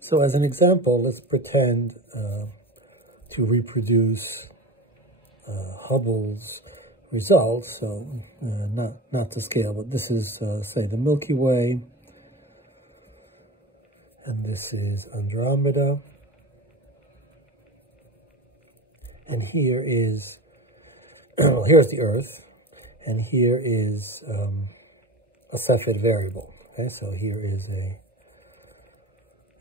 So as an example, let's pretend to reproduce Hubble's results. So not to scale, but this is, say, the Milky Way, and this is Andromeda. And here is, here's the Earth, and here is a cepheid variable. Okay, so here is a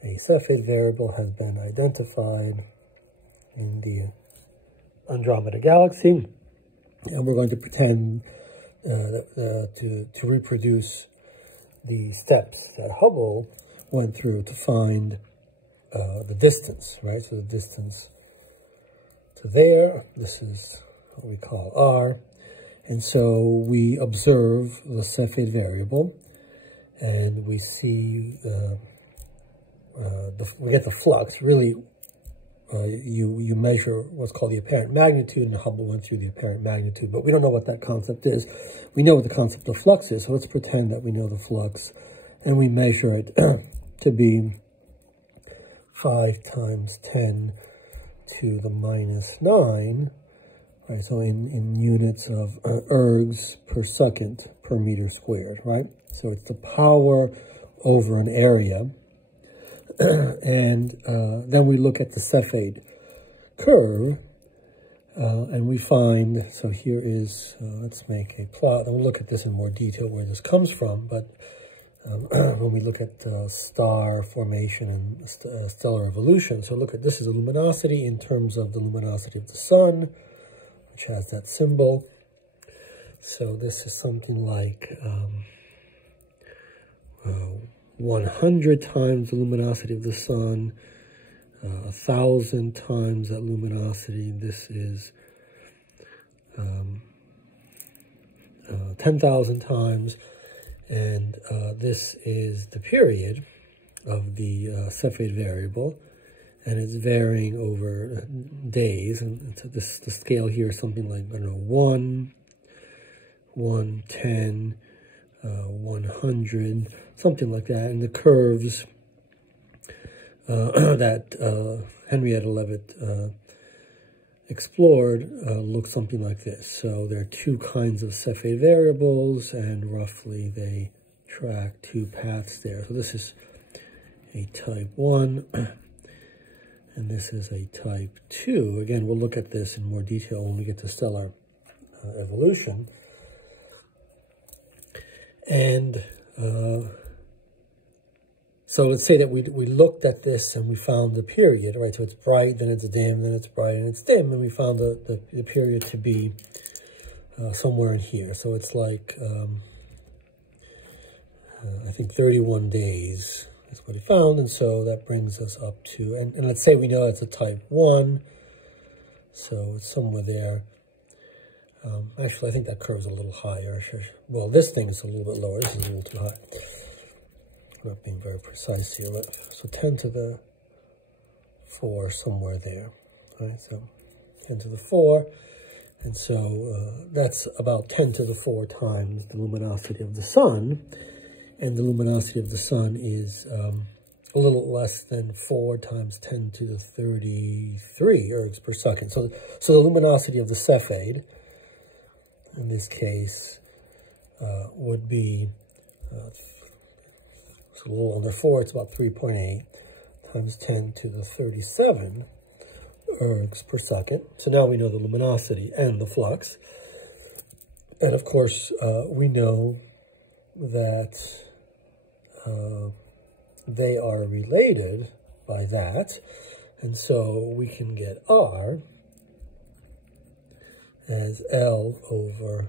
cepheid variable has been identified in the Andromeda galaxy, and we're going to pretend to reproduce the steps that Hubble went through to find the distance, right? So the distance to there, this is what we call R, and so we observe the cepheid variable, and we see we get the flux. Really, you measure what's called the apparent magnitude, and Hubble went through the apparent magnitude, but we don't know what that concept is. We know what the concept of flux is, so let's pretend that we know the flux, and we measure it to be 5 times 10 to the minus 9, right? So in units of ergs per second per meter squared, right? So it's the power over an area. And then we look at the cepheid curve, and we find, so here is, let's make a plot, and we'll look at this in more detail where this comes from, but when we look at star formation and stellar evolution, so look at, this is a luminosity in terms of the luminosity of the sun, which has that symbol. So this is something like 100 times the luminosity of the sun, 1,000 times that luminosity. This is 10,000 times, and this is the period of the cepheid variable, and it's varying over days. And so the scale here is something like, I don't know, 1, 10, 100, something like that. And the curves that Henrietta Leavitt explored look something like this. So there are 2 kinds of cepheid variables, and roughly they track 2 paths there. So this is a type 1, and this is a type 2. Again, we'll look at this in more detail when we get to stellar evolution. And so let's say that we looked at this and we found the period, right? So it's bright, then it's dim, then it's bright, and it's dim, and we found the period to be somewhere in here. So it's like, I think 31 days is what he found, and so that brings us up to, and let's say we know it's a type 1, so it's somewhere there. Actually, I think that curve's a little higher. Well, this thing is a little bit lower. This is a little too high. I'm not being very precise here. So 10 to the 4, somewhere there. All right, so 10 to the 4. And so that's about 10 to the 4 times the luminosity of the sun. And the luminosity of the sun is a little less than 4 times 10 to the 33 ergs per second. So the luminosity of the cepheid, in this case, would be, it's a little under 4, it's about 3.8 times 10 to the 37 ergs per second. So now we know the luminosity and the flux. And of course, we know that they are related by that. And so we can get R as L over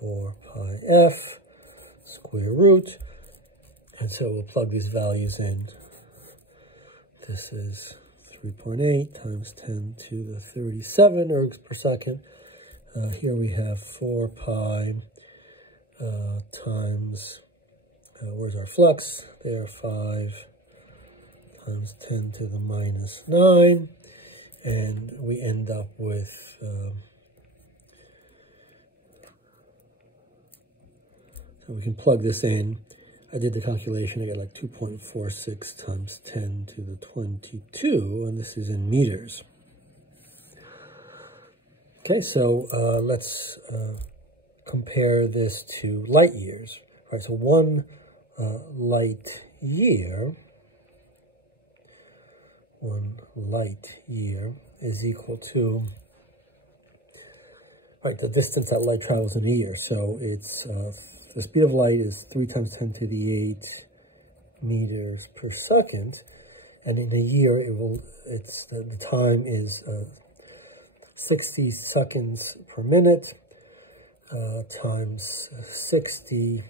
4 pi f square root. And so we'll plug these values in. This is 3.8 times 10 to the 37 ergs per second. Here we have 4 pi times, where's our flux? There, 5 times 10 to the minus 9. And we end up with, so we can plug this in. I did the calculation, I get like 2.46 times 10 to the 22, and this is in meters. Okay, so let's compare this to light years. All right, so 1 light year is equal to, right, the distance that light travels in a year. So it's the speed of light is 3 times 10 to the 8 meters per second, and in a year it's the time is 60 seconds per minute times 60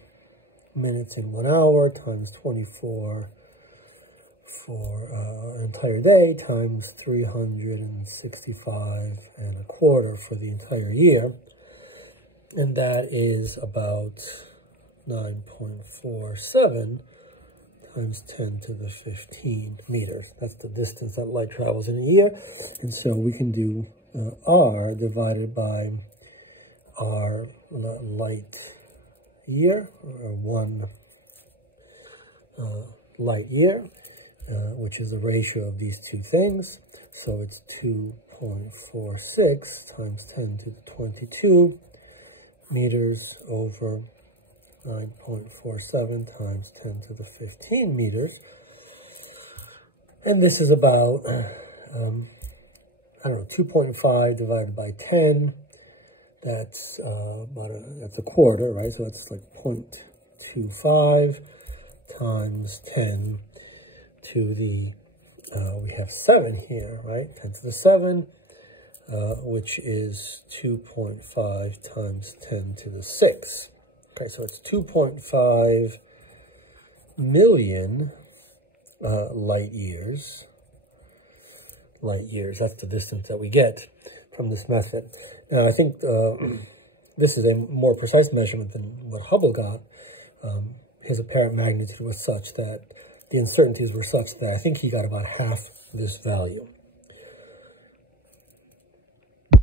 minutes in 1 hour times 24 for an entire day times 365 and a quarter for the entire year, and that is about 9.47 times 10 to the 15 meters. That's the distance that light travels in a year, and so we can do R divided by R light year, or 1 light year, which is the ratio of these two things. So it's 2.46 times 10 to the 22 meters over 9.47 times 10 to the 15 meters. And this is about, I don't know, 2.5 divided by 10. That's that's a quarter, right? So it's like 0.25 times 10 to the, we have 7 here, right? 10 to the 7, which is 2.5 times 10 to the 6. Okay, so it's 2.5 million light years. Light years, that's the distance that we get from this method. Now, I think this is a more precise measurement than what Hubble got. His apparent magnitude was such that the uncertainties were such that I think he got about half this value.